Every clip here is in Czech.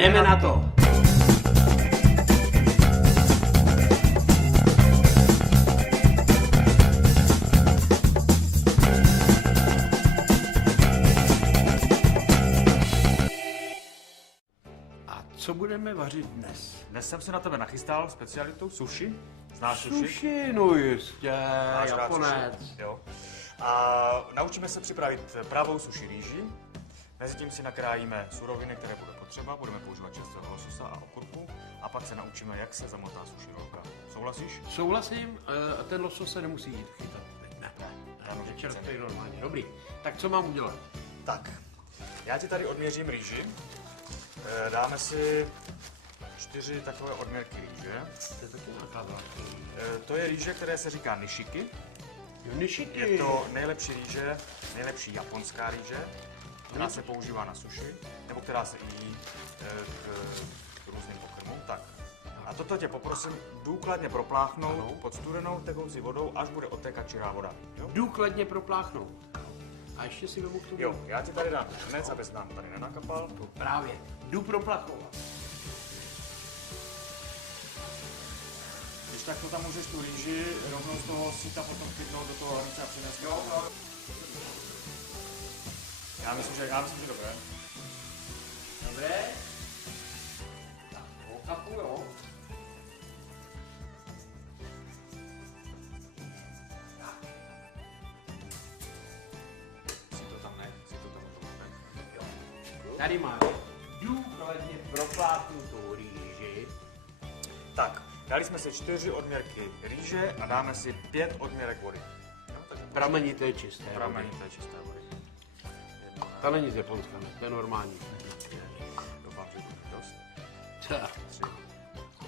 Jdeme na to. A co budeme vařit dnes? Dnes jsem si na tebe nachystal specialitu sushi. Znáš sushi? Sushi, no jistě, Máš rád Japonec. sushi? Jo. A naučíme se připravit pravou sushi rýži. Mezitím si nakrájíme suroviny, které bude potřeba. Budeme používat čerstvého lososa a okurku. A pak se naučíme, jak se zamotá sushi rolka. Souhlasíš? Souhlasím, a ten losos se nemusí jít chytat. Ne. Ano, Je čerstvý normálně. Dobrý. Tak co mám udělat? Tak, já ti tady odměřím rýži. Dáme si 4 takové odměrky rýže. To je taky nějaká zvláštní. To je rýže, které se říká nishiki. Jo, nishiki. Je to nejlepší rýže, nejlepší japonská rýže, která se používá na sushi, nebo která se jí k různým pokrmům. Tak. A toto tě poprosím důkladně propláchnout pod studenou tekoucí vodou, až bude odtékat čirá voda. Jo? Důkladně propláchnout. A ještě si vemu k tomu. Jo, já ti tady dám hned, abys nám tady nenakapal. To právě. Jdu proplachovat. Když tak to tam můžeš tu rýži rovnou z toho síta potom chytnout do toho hrnce a přinést. Jo. Já myslím, že dobré. Dobré. Tak, okapu, jo. Si to tam nech. Jo. Tady máš důkladně propláchnutou rýži. Tak, dali jsme si 4 odměrky rýže a dáme si 5 odměrek vody. Jo, takže Pramenité čisté. pramenité čisté vody. To není z Japonska, ne? To je normální. Doufám, že bude dost. Ta, 3,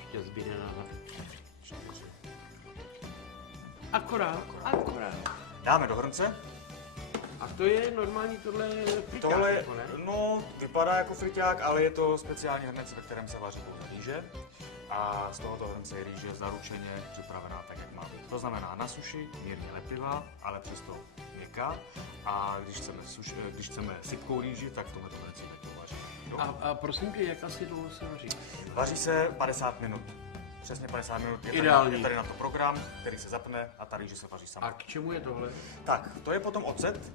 ještě zbyde na 4. Akorát. Dáme do hrnce. A to je normální, tohle je friťák, Tohle, jako ne? no, vypadá jako friťák, ale je to speciální hrnec, ve kterém se vaří pouze rýže. A z tohoto hrnce je rýže zaručeně připravená tak, jak má být. To znamená na suši mírně lepivá, ale přesto měkká. A když chceme sypkou rýži, tak v tomto hrnci to vaří. A prosím tě, jak asi dlouho se vaří? Vaří se 50 minut. Přesně 50 minut. Ideální. Je tady na to program, který se zapne a ta rýže se vaří sama. A k čemu je tohle? Tak, to je potom ocet,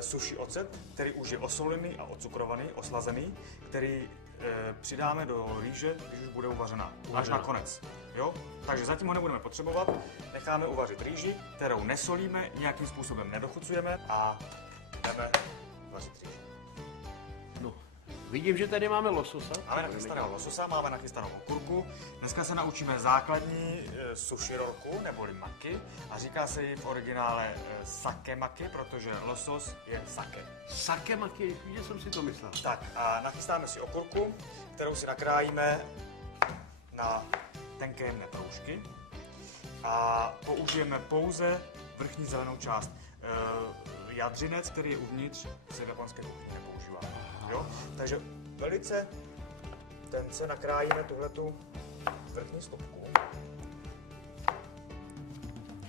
sushi ocet, který už je osolený a ocukrovaný, oslazený, který přidáme do rýže, když už bude uvařená. Až na konec. Jo? Takže zatím ho nebudeme potřebovat, necháme uvařit rýži, kterou nesolíme, nějakým způsobem nedochucujeme a jdeme vařit rýži. No, vidím, že tady máme lososa. Máme nachystaného lososa, máme nachystanou okurku. Dneska se naučíme základní sushi rolku, neboli maki. A říká se jí v originále sake maki, protože losos je sake. Sake maki, že jsem si to myslel. Tak a nachystáme si okurku, kterou si nakrájíme na tenké jemné proužky. A použijeme pouze vrchní zelenou část. Jadřinec, který je uvnitř, se v japonské kuchyni nepoužívá. Jo? Takže velice tence nakrájíme tuhletu vrchní stopku.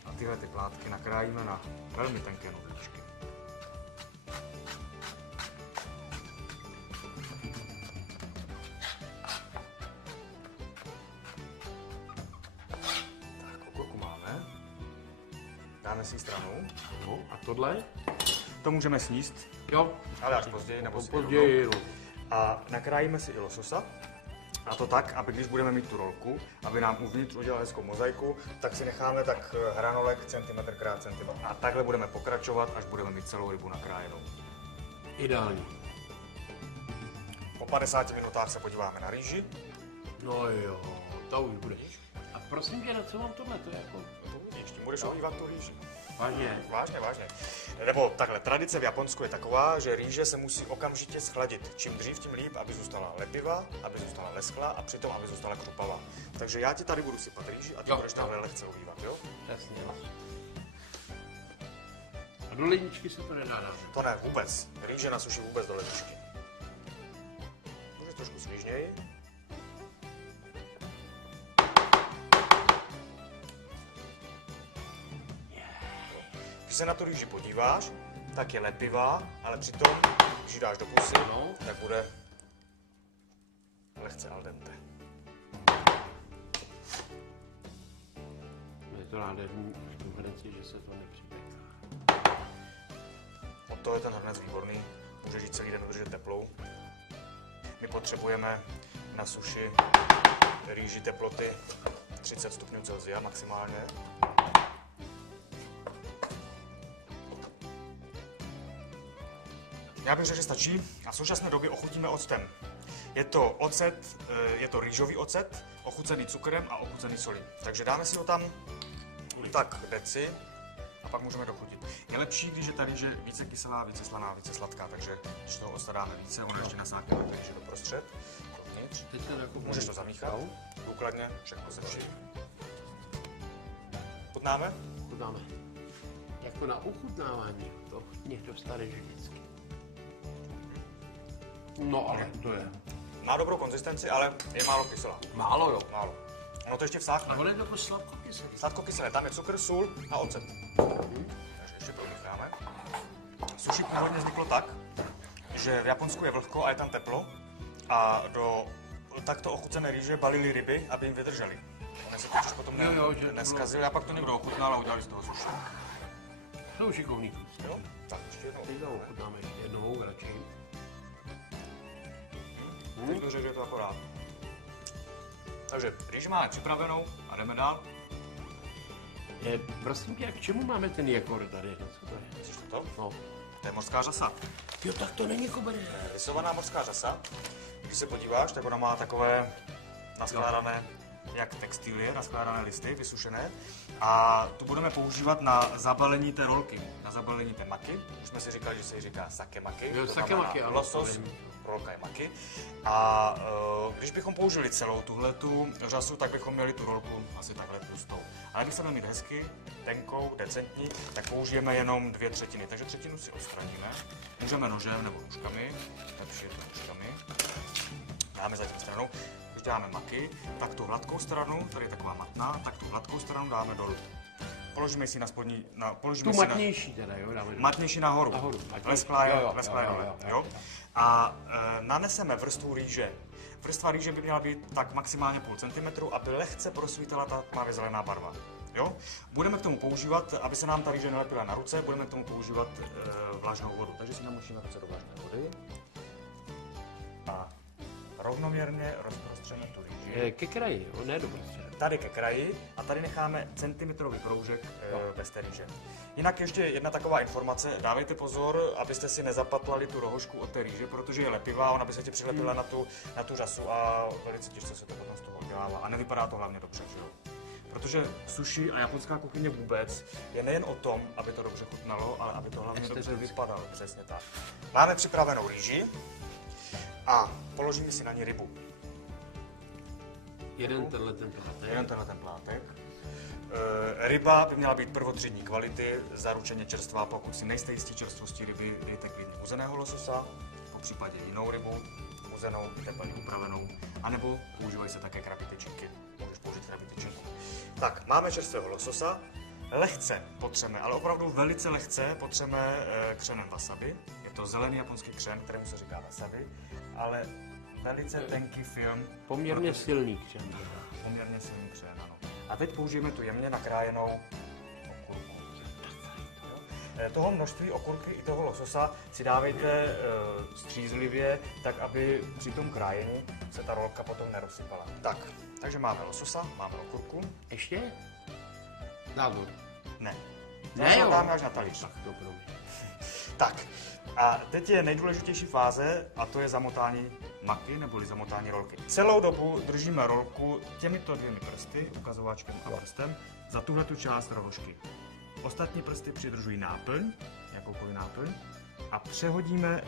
A tyhle ty plátky nakrájíme na velmi tenké nožičky. Tak, okurku máme. Dáme si ji stranou. No, a tohle? To můžeme sníst, Jo. ale až později, nebo si Později, no. A nakrájíme si i lososa. A to tak, aby když budeme mít tu rolku, aby nám uvnitř udělal hezkou mozaiku, tak si necháme tak hranolek centimetr krát centimetr. A takhle budeme pokračovat, až budeme mít celou rybu nakrájenou. Ideální. Po 50 minutách se podíváme na rýži. No jo, to už bude. A prosím tě, na co mám tohle? To je jako... To uvidíš, tím budeš ohývat tu rýži. Vážně. Vážně. Nebo takhle, tradice v Japonsku je taková, že rýže se musí okamžitě schladit. Čím dřív, tím líp, aby zůstala lepivá, aby zůstala lesklá a přitom, aby zůstala křupavá. Takže já ti tady budu sypat rýži a ty budeš takhle lehce ohývat, jo? Jasně. A do ledničky se to nedá dát. To ne, vůbec. Rýže na suši vůbec do ledničky. Můžeš trošku svížněji. Když se na tu rýži podíváš, tak je lepivá, ale přitom, když ji dáš do pusy, tak bude lehce al dente. Je to nádherný v tom hrnci, že se to nepřipěká. Od toho je ten hrnec výborný, může žít celý den udržet teplou. My potřebujeme na suši rýži teploty 30 stupňů Celsia maximálně. Já bych řekl, že stačí a v současné době ochutíme octem. Je to ocet, je to rýžový ocet, ochucený cukrem a ochucený solí. Takže dáme si ho tam tak deci a pak můžeme dochutit. Je lepší, když je ta rýže více kyselá, více slaná, více sladká, takže když toho octa dáme více, ono ještě nasákneme tu rýži doprostřed, dovnitř. Můžeš to zamíchat důkladně, všechno se vším. Chutnáme? Chutnáme. Jako na uchutnávání, to někdo starý vždycky. No ale to je. Má dobrou konzistenci, ale je málo kyselá. Málo jo. Málo. Ono to ještě vsákne. A ono je to sladkokyselé. Sladkokyselé, tam je cukr, sůl a ocet. Takže ještě promícháme. Sushi původně vzniklo tak, že v Japonsku je vlhko a je tam teplo a do takto ochucené rýže balili ryby, aby jim vydrželi. Oni se totiž potom neskazili a pak to někdo ochutnal a udělali z toho sushi. Jsou šikovný. Jo? Tak ještě jednou. Teď to ochutnáme ještě jednou radši. Teď bych řekl, že je to akorát. Takže rýži máme připravenou a jdeme dál. Prosím tě, k čemu máme ten jekor tady? Co to je? Myslíš to? No. To je mořská řasa. Jo, tak to není koberé. Rysovaná mořská řasa. Když se podíváš, tak ona má takové naskládané, jak textilie, naskládané listy, vysušené. A tu budeme používat na zabalení té rolky, na zabalení té maki. Už jsme si říkali, že se jí říká sakemaki. Jo, sakemaki, ano. Losos, rolka je maki. A když bychom použili celou tuhletu řasu, tak bychom měli tu rolku asi takhle tlustou. Ale když chceme mít hezky, tenkou, decentní, tak použijeme jenom 2/3. Takže třetinu si odstraníme. Můžeme nožem nebo nůžkami, lepší je to nůžkami. Dáme zatím stranou. Když děláme maky, tak tu hladkou stranu, tady je taková matná, tak tu hladkou stranu dáme dolů. Položíme si na spodní, položíme tu si matnější teda, jo? Dáme matnější nahoru. Lesklá je dole, jo. A naneseme vrstvu rýže. Vrstva rýže by měla být tak maximálně půl centimetru, aby lehce prosvítala ta tmavě zelená barva. Jo? Budeme k tomu používat, aby se nám ta rýže nelepila na ruce, budeme k tomu používat vlažnou vodu. Takže si namočíme ruce do vlažné vody. A rovnoměrně rozprostřeme tu rýži. Ke kraji, ne doprostřed. Tady ke kraji a tady necháme centimetrový proužek bez té rýže. Jinak ještě jedna taková informace, dávejte pozor, abyste si nezapatlali tu rohošku od té rýže, protože je lepivá, ona by se ti přilepila na tu řasu a velice těžce se to potom z toho udělává a nevypadá to hlavně dobře, že jo? Protože sushi a japonská kuchyně vůbec je nejen o tom, aby to dobře chutnalo, ale aby to hlavně dobře vypadalo, přesně tak. Máme připravenou rýži a položíme si na ní rybu. Jeden tenhle plátek. Ryba by měla být prvotřídní kvality, zaručeně čerstvá. Pokud si nejste jistí čerstvosti ryby, dejte klidně uzeného lososa, po případě jinou rybu, uzenou, teplně upravenou, anebo používají se také krabí tyčinky. Můžeš použít krabí tyčinku. Tak, máme čerstvého lososa. Lehce potřeme, ale opravdu velice lehce potřeme křenem wasabi. Je to zelený japonský křen, kterému se říká wasabi, ale velice tenký film. Poměrně silný křen. Poměrně silný křen, ano. A teď použijeme tu jemně nakrájenou okurku. Toho množství okurky i toho lososa si dávejte střízlivě, tak aby při tom krájení se ta rolka potom nerozsypala. Tak, takže máme lososa, máme okurku. Ještě? Dál. Ne. Ne, jo. Dáme až na talíř. Tak, a teď je nejdůležitější fáze a to je zamotání maky neboli zamotání rolky. Celou dobu držíme rolku těmito dvěmi prsty, ukazováčkem a prstem, za tuhletu část rohožky. Ostatní prsty přidržují náplň, jakoukoliv náplň, a přehodíme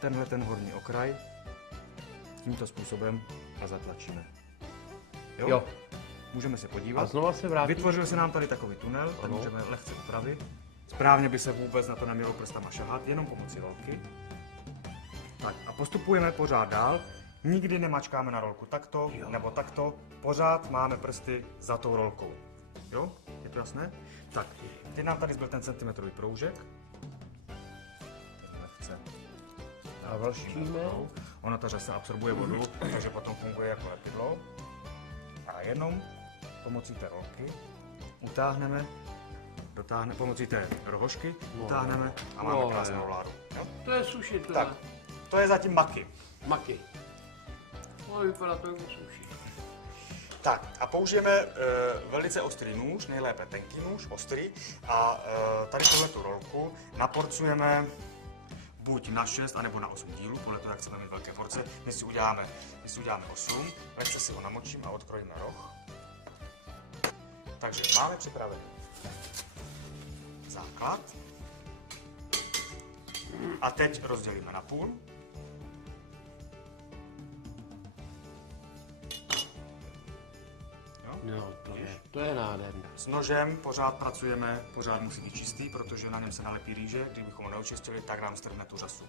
tenhle ten horní okraj tímto způsobem a zatlačíme. Jo? Můžeme se podívat. A znova se vrátí. Vytvořil se nám tady takový tunel, ten můžeme lehce upravit. Správně by se vůbec na to nemělo prstama šahat, jenom pomocí rolky. Tak a postupujeme pořád dál. Nikdy nemačkáme na rolku takto nebo takto. Pořád máme prsty za tou rolkou. Jo? Je to jasné? Tak, teď nám tady zbyl ten centimetrový proužek. Lehce. A vrštíme. Ona ta řasa absorbuje vodu, takže potom funguje jako lepidlo. A jenom pomocí té rolky dotáhneme pomocí té rohožky, utáhneme a máme krásnou vládu. Jo? To je sushi, to Tak, to je zatím maki. Maki. No, vypadá to jako sushi. Tak a použijeme velice ostrý nůž, nejlépe tenký nůž, ostrý. A tady tuhletu rolku naporcujeme buď na 6 anebo na 8 dílů, podle toho, jak chceme mít velké porce. My si uděláme 8, lehce si ho namočím a odkrojíme roh. Takže máme připravený základ. A teď rozdělíme na půl. No, to je nádherné. S nožem pořád pracujeme, pořád musí být čistý, protože na něm se nalepí rýže. Kdybychom ho neočistili, tak nám strhne tu řasu.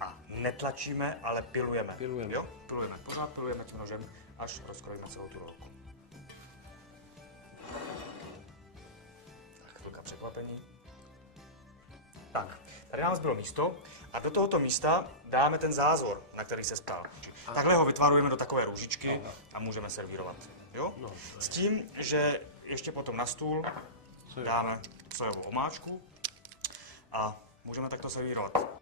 A netlačíme, ale pilujeme. Jo? Pilujeme. Pořád pilujeme tím nožem, až rozkrojíme celou tu rolku. Tak, chvilka překvapení. Tak, tady nám zbylo místo a do tohoto místa dáme ten zázvor, na který se spál. Takhle ho vytvarujeme do takové růžičky a můžeme servírovat. Jo? S tím, že ještě potom na stůl dáme sojovou omáčku a můžeme takto servírovat